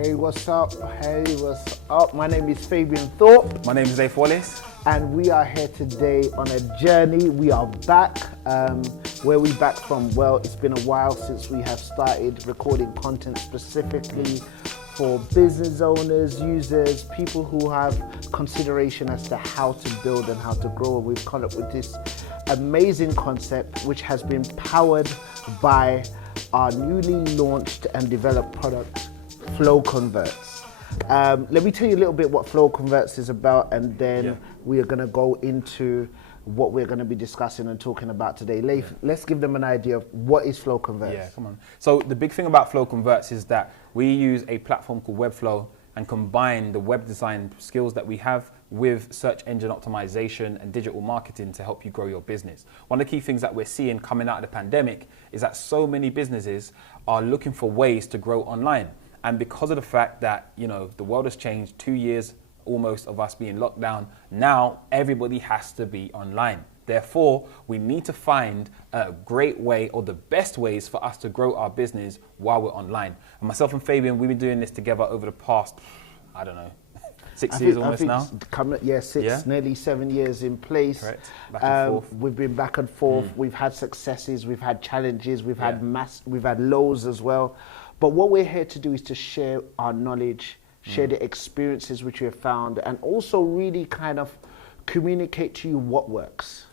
Hey, what's up? Hey, what's up? My name is Fabian Thorpe. My name is Dave Wallace. And we are here today on a journey. We are back. Where are we back from? Well, it's been a while since we have started recording content specifically for business owners, users, people who have consideration as to how to build and how to grow. And we've come up with this amazing concept which has been powered by our newly launched and developed product, FlowConverts. Let me tell you a little bit what FlowConverts is about, and then we are going to go into what we're going to be discussing and talking about today. Leif, let's give them an idea of what is FlowConverts. Yeah, come on. So the big thing about FlowConverts is that we use a platform called Webflow and combine the web design skills that we have with search engine optimization and digital marketing to help you grow your business. One of the key things that we're seeing coming out of the pandemic is that so many businesses are looking for ways to grow online. And because of the fact that, you know, the world has changed, 2 years almost of us being locked down, now everybody has to be online. Therefore, we need to find a great way or the best ways for us to grow our business while we're online. And myself and Fabian, we've been doing this together over the past, I don't know, 6 years almost now. Nearly 7 years in place. Correct. Back and forth. We've been back and forth. We've had successes, we've had challenges, we've had lows as well. But what we're here to do is to share our knowledge, share the experiences which we have found, and also really kind of communicate to you what works.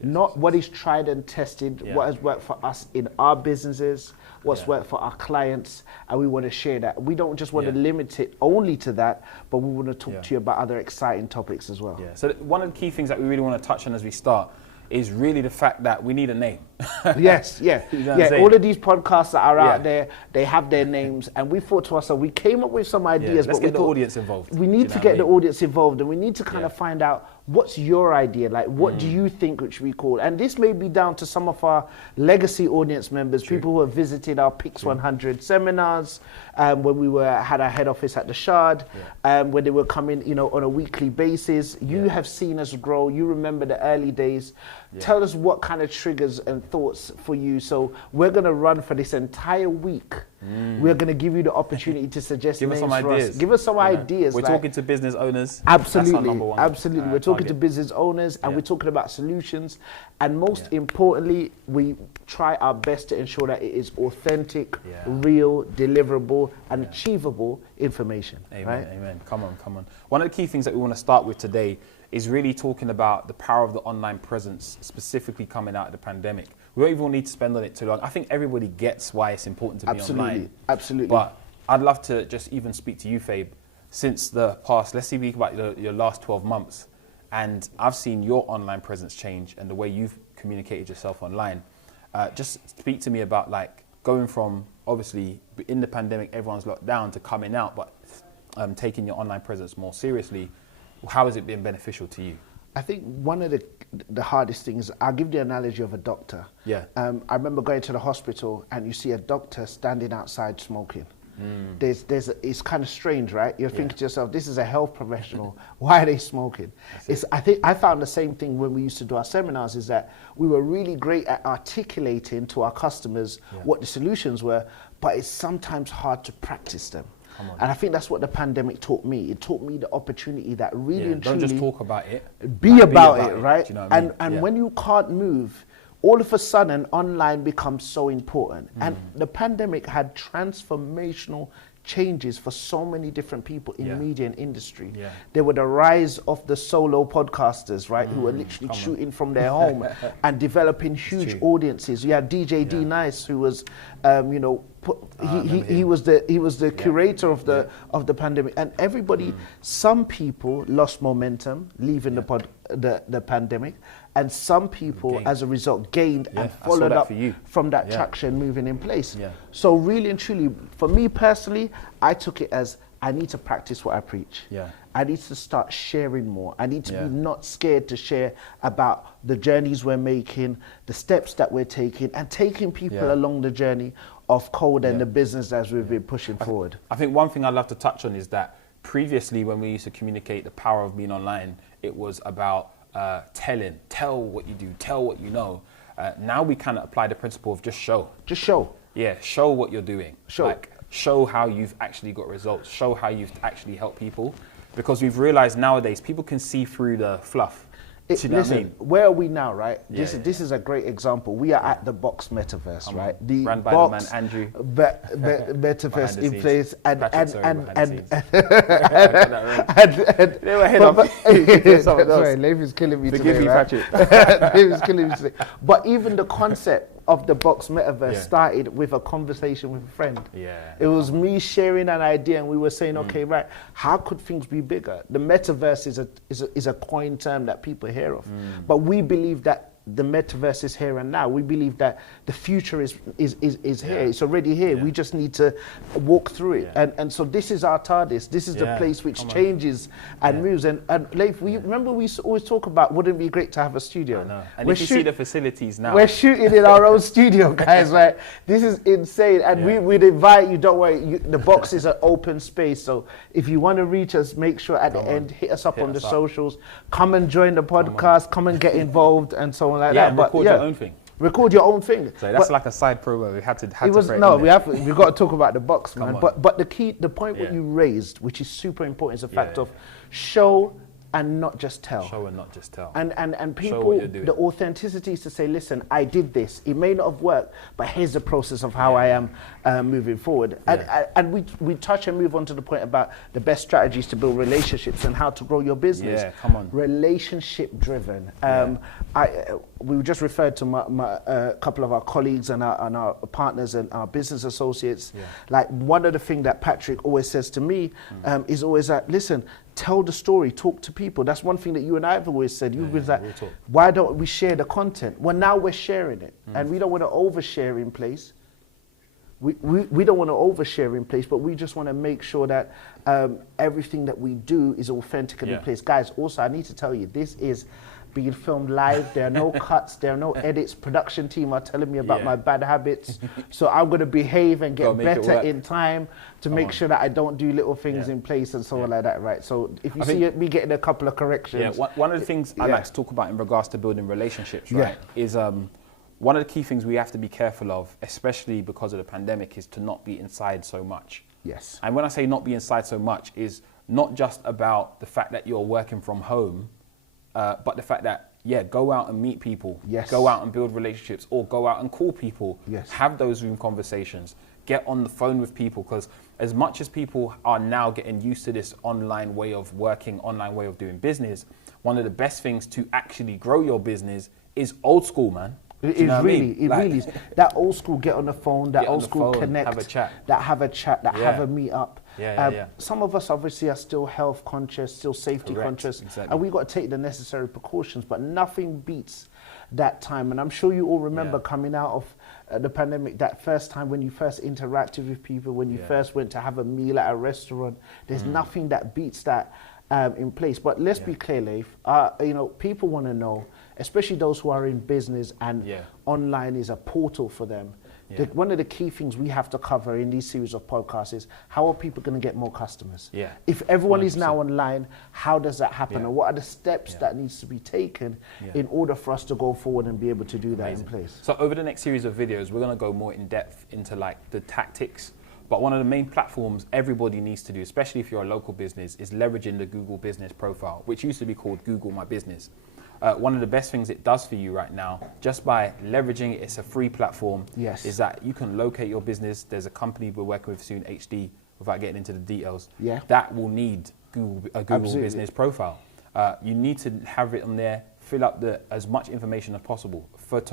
Not what is tried and tested, what has worked for us in our businesses, what's worked for our clients, and we want to share that. We don't just want to limit it only to that, but we want to talk to you about other exciting topics as well. So one of the key things that we really want to touch on as we start is really the fact that we need a name. All of these podcasts that are out there, they have their names, and we thought to ourselves, we came up with some ideas, let's but get the audience involved. We need to get the audience involved, and we need to kind of find out what's your idea, like what do you think it should be called? And this may be down to some of our legacy audience members, people who have visited our Pix 100 seminars, when we had our head office at the Shard, when they were coming, you know, on a weekly basis. You have seen us grow. You remember the early days. Tell us what kind of triggers and thoughts for you. So we're going to run for this entire week. We're going to give you the opportunity to suggest names for us. Give us some ideas. We're talking to business owners. Absolutely. That's our number one, absolutely. We're talking to business owners, and we're talking about solutions. And most importantly, we try our best to ensure that it is authentic, real, deliverable, and achievable information. Amen. Amen. Come on. One of the key things that we want to start with today is really talking about the power of the online presence, specifically coming out of the pandemic. We don't even need to spend on it too long. I think everybody gets why it's important to be online. Absolutely. But I'd love to just even speak to you, Fabe, since the past, let's speak about your last 12 months. And I've seen your online presence change and the way you've communicated yourself online. Just speak to me about like going from, obviously, in the pandemic, everyone's locked down, to coming out, but taking your online presence more seriously. How has it been beneficial to you? I think one of the hardest things, I'll give the analogy of a doctor. I remember going to the hospital and you see a doctor standing outside smoking. It's kind of strange, right? You're thinking to yourself, this is a health professional. Why are they smoking? I think I found the same thing when we used to do our seminars, is that we were really great at articulating to our customers what the solutions were, but it's sometimes hard to practice them. And I think that's what the pandemic taught me. It taught me the opportunity that really and truly... Don't just talk about it. Be about it, right? Do you know what I mean? And when you can't move, all of a sudden, online becomes so important. And the pandemic had transformational changes for so many different people in media and industry. There were the rise of the solo podcasters, right, who were literally shooting from their home and developing huge audiences. You had DJ D Nice, who was, he was the curator of the pandemic, and everybody. Some people lost momentum leaving the pandemic, and some people, as a result, gained and followed up from that traction moving in place. So really and truly, for me personally, I took it as I need to practice what I preach. I need to start sharing more. I need to be not scared to share about the journeys we're making, the steps that we're taking, and taking people along the journey of code and the business as we've been pushing forward. I think one thing I'd love to touch on is that previously when we used to communicate the power of being online, it was about tell what you do, tell what you know. Now we kind of apply the principle of just show. Just show. Yeah, show what you're doing. Show. Like, show how you've actually got results, show how you've actually helped people, because we've realized nowadays people can see through the fluff. Do you know Listen, what I mean? where are we now, right? Yeah, This is a great example. We are at the Box Metaverse, right? The Run by Box the man Andrew. Metaverse Behind the in place, and sorry, Leif is killing me Forgive today, me, right? Patrick. Leif is killing me today. But even the concept of the Box Metaverse started with a conversation with a friend. Yeah. It was me sharing an idea, and we were saying, okay, right, how could things be bigger? The metaverse is a coin term that people hear of, but we believe that the metaverse is here and now. We believe that the future is here. It's already here. We just need to walk through it. And so this is our TARDIS. This is the place which changes and moves. And Leif, remember we always talk about, wouldn't it be great to have a studio? I know. And if you see the facilities now. We're shooting in our own studio, guys, right? This is insane. And we'd invite you, don't worry, the box is an open space. So if you want to reach us, make sure at the end, hit us up on the socials. Come and join the podcast. Come and get involved and so on like that. But record your own thing. Record your own thing. So that's like a side promo. We had to we've got to talk about the box, man. But the point what you raised, which is super important, is the fact of show and not just tell. Show and not just tell. And people, the authenticity is to say, listen, I did this. It may not have worked, but here's the process of how I am moving forward. And we touch and move on to the point about the best strategies to build relationships and how to grow your business. Yeah, come on. Relationship driven. We just referred to my couple of our colleagues and our partners and our business associates. Like one of the things that Patrick always says to me is always that, listen, tell the story, talk to people. That's one thing that you and I have always said. You've been like, why don't we share the content? Well, now we're sharing it, and we don't want to overshare in place. We don't want to overshare in place, but we just want to make sure that everything that we do is authentic and in place. Guys, also, I need to tell you, this is being filmed live. There are no cuts, there are no edits. Production team are telling me about my bad habits. So I'm going to behave and get better in time to make sure that I don't do little things in place and so on like that, right? So if you see me getting a couple of corrections. One of the things I like to talk about in regards to building relationships, right, is one of the key things we have to be careful of, especially because of the pandemic, is to not be inside so much. Yes. And when I say not be inside so much, is not just about the fact that you're working from home, but the fact that, go out and meet people, go out and build relationships, or go out and call people, have those Zoom conversations, get on the phone with people, because as much as people are now getting used to this online way of working, online way of doing business, one of the best things to actually grow your business is old school, man. It really is. That old school get on the phone, that old school connect, have a chat, have a meet up. Some of us obviously are still health conscious, still safety conscious, and we've got to take the necessary precautions, but nothing beats that time. And I'm sure you all remember coming out of the pandemic, that first time when you first interacted with people, when you first went to have a meal at a restaurant. There's nothing that beats that in place. But let's be clear, Leif, people want to know, especially those who are in business and online is a portal for them. One of the key things we have to cover in these series of podcasts is how are people going to get more customers? If everyone 100%. Is now online, how does that happen? And what are the steps that needs to be taken in order for us to go forward and be able to do that in place? So over the next series of videos, we're going to go more in depth into like the tactics. But one of the main platforms everybody needs to do, especially if you're a local business, is leveraging the Google Business Profile, which used to be called Google My Business. One of the best things it does for you right now, just by leveraging it, it's a free platform, is that you can locate your business. There's a company we're working with soon, HD, without getting into the details, that will need a Google Business Profile. You need to have it on there, fill up as much information as possible,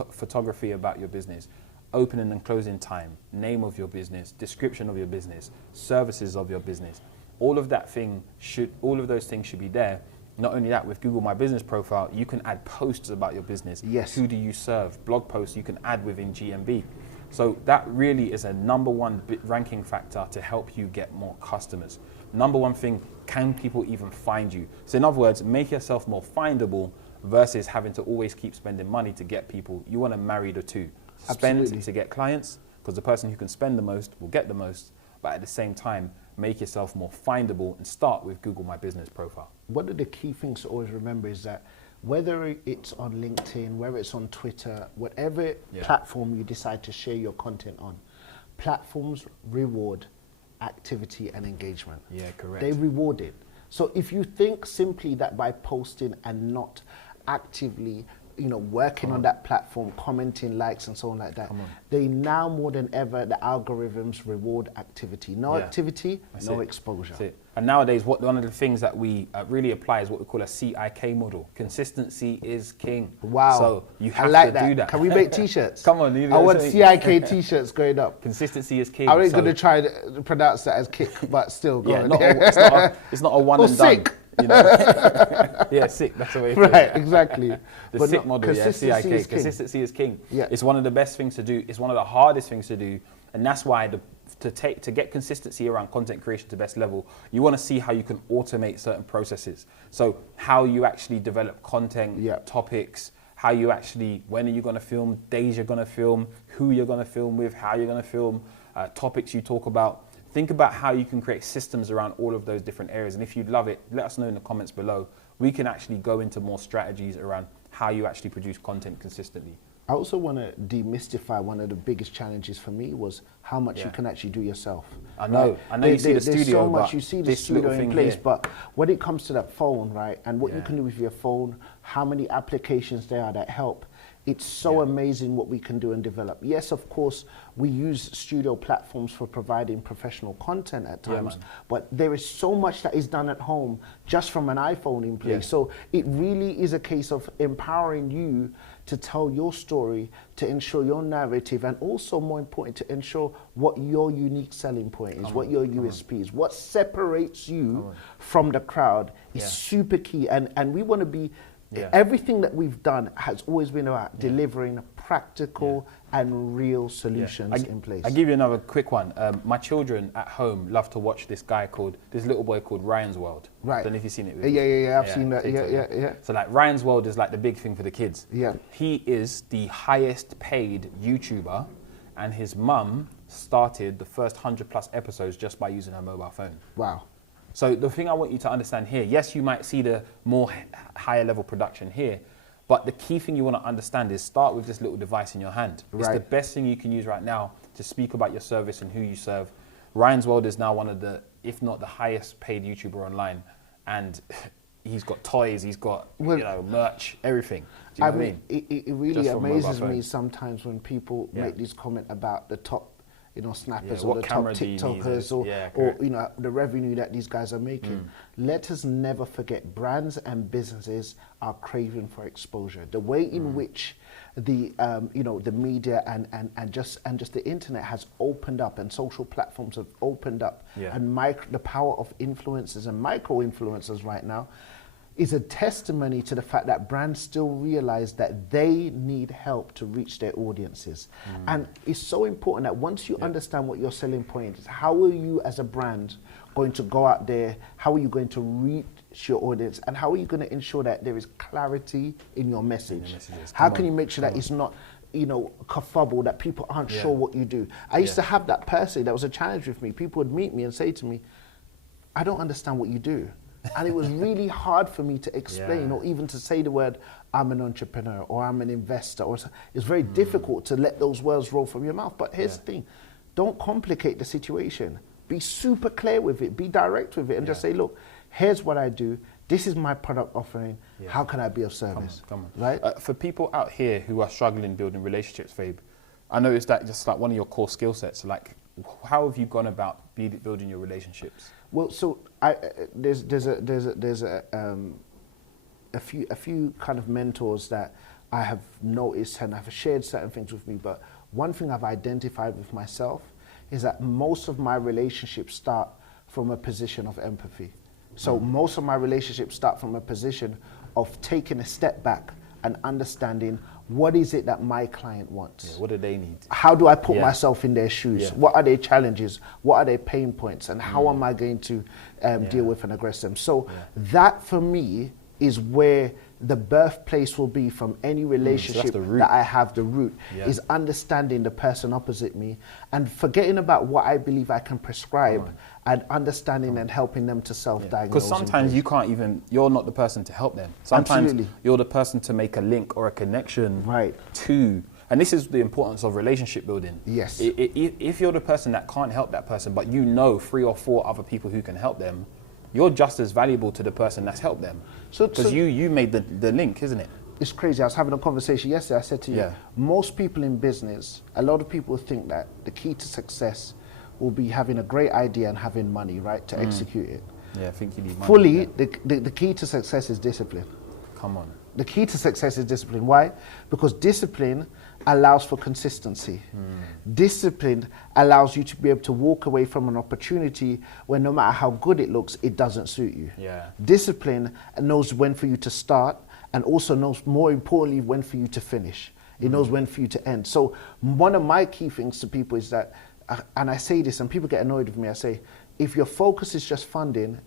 photography about your business, opening and closing time, name of your business, description of your business, services of your business. All of those things should be there. Not only that, with Google My Business Profile, you can add posts about your business. Who do you serve? Blog posts you can add within GMB. So that really is a number one ranking factor to help you get more customers. Number one thing, can people even find you? So in other words, make yourself more findable versus having to always keep spending money to get people. You want to marry the two. Spend to get clients, because the person who can spend the most will get the most, but at the same time, make yourself more findable and start with Google My Business Profile. One of the key things to always remember is that whether it's on LinkedIn, whether it's on Twitter, whatever platform you decide to share your content on, platforms reward activity and engagement. Yeah, correct. They reward it. So if you think simply that by posting and not actively, working on that platform, commenting, likes, and so on like that, they now more than ever, the algorithms reward activity. No activity, no exposure. That's it. And nowadays, one of the things that we really apply is what we call a CIK model. Consistency is king. Wow. So you have to do that. Can we make t-shirts? Come on. I want CIK t-shirts going up. Consistency is king. I ain't going to try to pronounce that as kick, but still. It's not a one and done. Sick. Yeah, sick. That's the way. Right, exactly. The sick model, CIK. Consistency is king. Yeah. It's one of the best things to do. It's one of the hardest things to do, and that's why to get consistency around content creation to best level, you want to see how you can automate certain processes. So how you actually develop content, topics, how you actually, when are you going to film, days you're going to film, who you're going to film with, how you're going to film, topics you talk about. Think about how you can create systems around all of those different areas. And if you love it, let us know in the comments below. We can actually go into more strategies around how you actually produce content consistently. I also want to demystify one of the biggest challenges for me was how much you can actually do yourself. I know. Right? I know you see the studio, there's so much you see the studio in place, here. but when it comes to that phone, right, and what you can do with your phone, how many applications there are that help, it's so amazing what we can do and develop. Yes, of course, we use studio platforms for providing professional content at times, but there is so much that is done at home just from an iPhone in place. So it really is a case of empowering you to tell your story, to ensure your narrative, and also more important, to ensure what your unique selling point is, what your USP is, what separates you from the crowd is super key. And we want to be, everything that we've done has always been about delivering practical and real solutions in place. I'll give you another quick one. My children at home love to watch this little boy called Ryan's World. Right. I don't know if you've seen it. I've seen that. Yeah. So like Ryan's World is like the big thing for the kids. Yeah. He is the highest paid YouTuber, and his mum started the first 100+ episodes just by using her mobile phone. Wow. So the thing I want you to understand here, yes, you might see the more higher level production here, but the key thing you want to understand is start with this little device in your hand. It's the best thing you can use right now to speak about your service and who you serve. Ryan's World is now one of the, if not the highest paid YouTuber online, and he's got toys, he's got merch, everything. Do you know what I mean? It really amazes me sometimes when people make this comment about the top snappers or the top TikTokers or the revenue that these guys are making. Let us never forget, brands and businesses are craving for exposure. The way in which the the media and just the internet has opened up, and social platforms have opened up, and the power of influencers and micro influencers right now is a testimony to the fact that brands still realize that they need help to reach their audiences. And it's so important that once you understand what your selling point is, how are you as a brand going to go out there, how are you going to reach your audience, and how are you going to ensure that there is clarity in your message? How can you make sure that it's not kerfuffle, that people aren't sure what you do? I used to have that person that was a challenge with me. People would meet me and say to me, I don't understand what you do. And it was really hard for me to explain or even to say the word, I'm an entrepreneur or I'm an investor. It's very difficult to let those words roll from your mouth. But here's the thing, don't complicate the situation. Be super clear with it, be direct with it, and just say, look, here's what I do. This is my product offering. How can I be of service? Come on. Right? For people out here who are struggling building relationships, Fabe, I noticed that just like one of your core skill sets. Like, how have you gone about building your relationships? Well, so there's a few kind of mentors that I have noticed and have shared certain things with me. But one thing I've identified with myself is that most of my relationships start from a position of empathy. So most of my relationships start from a position of taking a step back and understanding what is it that my client wants. What do they need? How do I put myself in their shoes? What are their challenges? What are their pain points? And how am I going to deal with and address them? So that for me is where the birthplace will be from any relationship that I have. The root is understanding the person opposite me and forgetting about what I believe I can prescribe and understanding and helping them to self-diagnose. Because sometimes you can't even, you're not the person to help them. Sometimes you're the person to make a link or a connection to And this is the importance of relationship building. Yes. If you're the person that can't help that person, but you know 3 or 4 other people who can help them, you're just as valuable to the person that's helped them. Because you made the link, isn't it? It's crazy. I was having a conversation yesterday. I said to you, Yeah. most people in business, a lot of people think that the key to success will be having a great idea and having money, right, to execute it. Yeah, I think you need money. Fully, yeah. the key to success is discipline. Come on. The key to success is discipline. Why? Because discipline allows for consistency. Discipline allows you to be able to walk away from an opportunity when no matter how good it looks, it doesn't suit you. Yeah. Discipline knows when for you to start and also knows, more importantly, when for you to finish. It knows when for you to end. So one of my key things to people is that, and I say this and people get annoyed with me, I say, if your focus is just funding,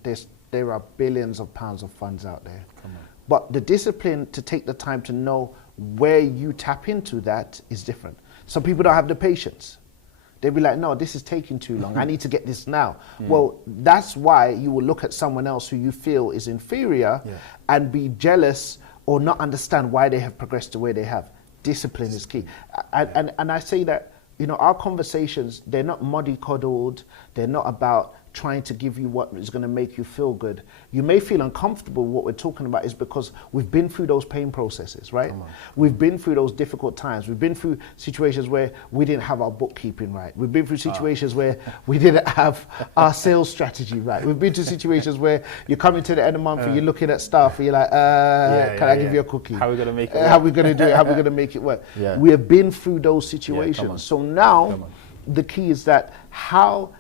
there are billions of pounds of funds out there. Come on. But the discipline to take the time to know where you tap into that is different. Some people don't have the patience. They'll be like, no, this is taking too long. I need to get this now. Well, that's why you will look at someone else who you feel is inferior and be jealous or not understand why they have progressed to where they have. Discipline is key. And I say that, you know, our conversations, they're not mollycoddled. They're not about trying to give you what is going to make you feel good. You may feel uncomfortable. What we're talking about is because we've been through those pain processes, right? We've been through those difficult times. We've been through situations where we didn't have our bookkeeping right. We've been through situations where we didn't have our sales strategy right. We've been to situations where you're coming to the end of the month and you're looking at stuff and you're like, can I give you a cookie? How are we going to make it work? How are we going to do it? How are we going to make it work? Yeah. We have been through those situations. So now the key is that how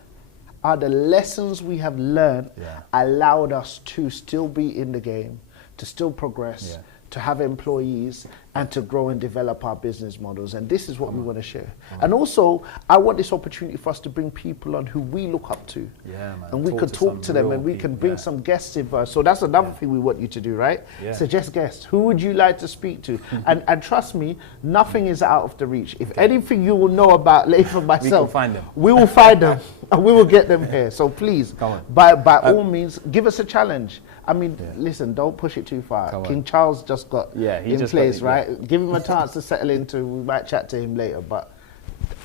are the lessons we have learned allowed us to still be in the game, to still progress, to have employees, and to grow and develop our business models. And this is what we want to share. And also, I want this opportunity for us to bring people on who we look up to. Yeah, man. And we can talk to them and we can bring some guests in for us. So that's another thing we want you to do, right? Suggest guests. Who would you like to speak to? and trust me, nothing is out of the reach. If anything you will know about Leif and myself, we will find them and we will get them here. So please, by all means, give us a challenge. I mean, listen, don't push it too far. King Charles just got in place, right? Give him a chance to settle into. We might chat to him later, but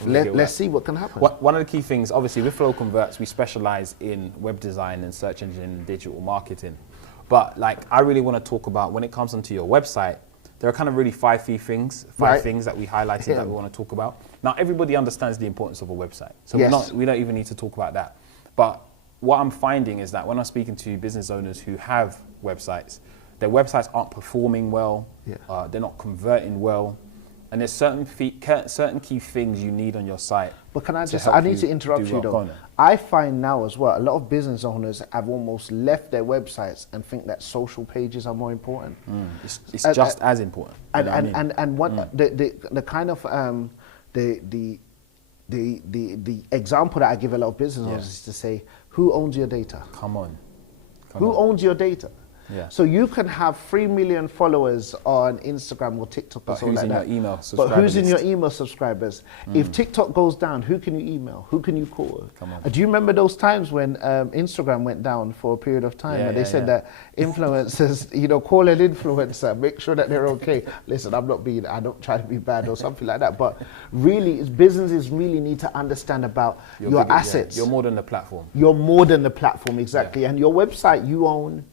let's see what can happen. One of the key things, obviously, with FlowConverts, we specialize in web design and search engine and digital marketing. But like, I really want to talk about when it comes onto your website, there are kind of really 5 key things, five things that we highlighted that we want to talk about. Now, everybody understands the importance of a website, so we don't even need to talk about that. But what I'm finding is that when I'm speaking to business owners who have websites, their websites aren't performing well, they're not converting well, and there's certain key things you need on your site. But can I just, I need to interrupt you though. I find now as well, a lot of business owners have almost left their websites and think that social pages are more important. It's just as important. And what the kind of, the example that I give a lot of business owners is to say, who owns your data? Who owns your data? So you can have 3 million followers on Instagram or TikTok or something like that. But who's in your email subscribers? If TikTok goes down, who can you email? Who can you call? Do you remember those times when Instagram went down for a period of time and they said that influencers, you know, call an influencer, make sure that they're okay. Listen, I don't try to be bad or something like that, but really businesses really need to understand about your assets. You're more than the platform. You're more than the platform, exactly. And your website you own,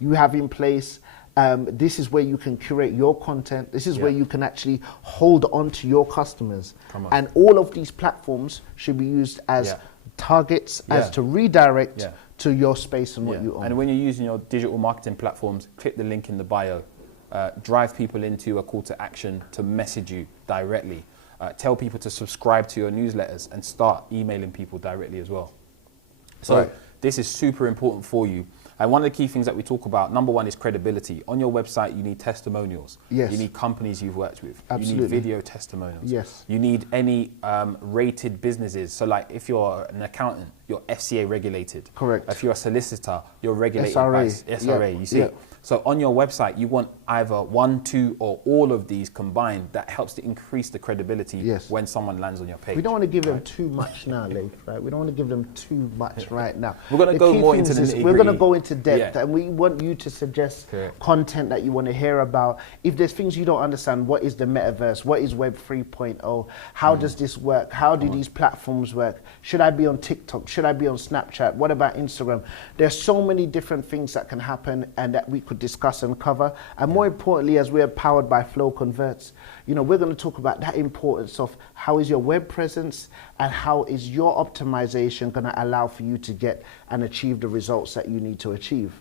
you have in place. This is where you can curate your content. This is where you can actually hold on to your customers. And all of these platforms should be used as targets, as to redirect to your space and what you own. And when you're using your digital marketing platforms, click the link in the bio. Drive people into a call to action to message you directly. Tell people to subscribe to your newsletters and start emailing people directly as well. So this is super important for you. And one of the key things that we talk about, number one, is credibility. On your website, you need testimonials. You need companies you've worked with. You need video testimonials. You need any rated businesses. So like if you're an accountant, you're FCA regulated. Correct. If you're a solicitor, you're regulated SRA. by SRA. Yep. You see. Yep. So on your website, you want either 1, 2, or all of these combined. That helps to increase the credibility when someone lands on your page. We don't want to give them too much now, Leif, right? We don't want to give them too much right now. We're going to go more into the nitty-gritty. We're going to go into depth, and we want you to suggest content that you want to hear about. If there's things you don't understand, what is the metaverse? What is Web 3.0? How does this work? How do these platforms work? Should I be on TikTok? Should I be on Snapchat? What about Instagram? There's so many different things that can happen and that we could discuss and cover. And more importantly, as we are powered by FlowConverts, you know, we're going to talk about that importance of how is your web presence and how is your optimization going to allow for you to get and achieve the results that you need to achieve.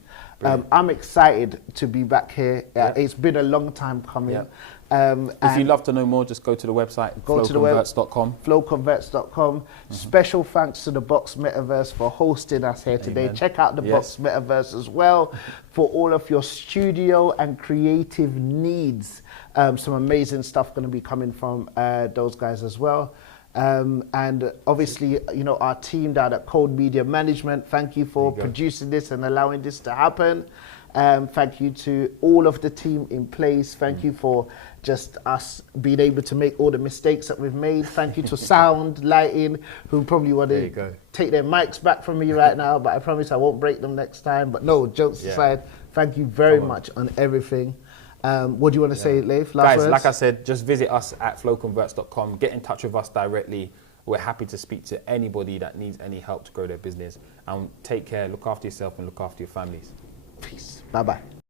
I'm excited to be back here. It's been a long time coming. If you'd love to know more, just go to the website, FlowConverts.com. FlowConverts.com. Special thanks to the Box Metaverse for hosting us here today. Check out the Box Metaverse as well for all of your studio and creative needs. Some amazing stuff going to be coming from those guys as well. And obviously, you know, our team down at Code Media Management, thank you for producing this and allowing this to happen. Thank you to all of the team in place. Thank you for just us being able to make all the mistakes that we've made. Thank you to sound, lighting, who probably want to take their mics back from me right now, but I promise I won't break them next time. But no, jokes aside, thank you very much on everything. What do you want to say, Leif? Guys, like I said, just visit us at FlowConverts.com. Get in touch with us directly. We're happy to speak to anybody that needs any help to grow their business. And take care, look after yourself and look after your families. Peace. Bye-bye.